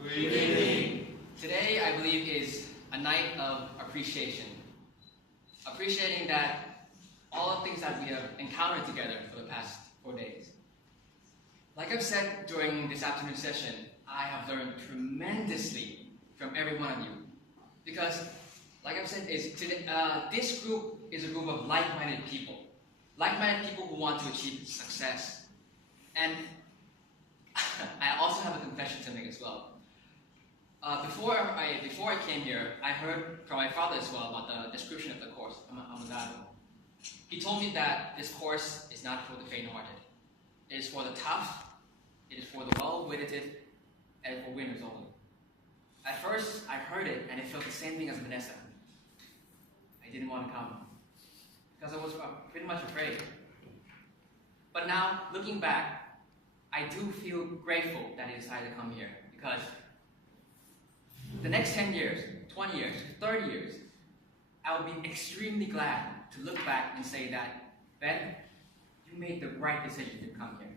Good evening. Today, I believe, is a night of appreciation. Appreciating that all the things that we have encountered together for the past 4 days. Like I've said during this afternoon session, I have learned tremendously from every one of you. Because, like I've said, this group is a group of like-minded people. Like-minded people who want to achieve success. And I also have a confession to make as well. Before I came here, I heard from my father as well about the description of the course, Amagado. He told me that this course is not for the faint-hearted. It is for the tough, it is for the well-witted, and for winners only. At first, I heard it, and it felt the same thing as Vanessa. I didn't want to come, because I was pretty much afraid. But now, looking back, I do feel grateful that I decided to come here, because the next 10 years, 20 years, 30 years, I will be extremely glad to look back and say that, Ben, you made the right decision to come here.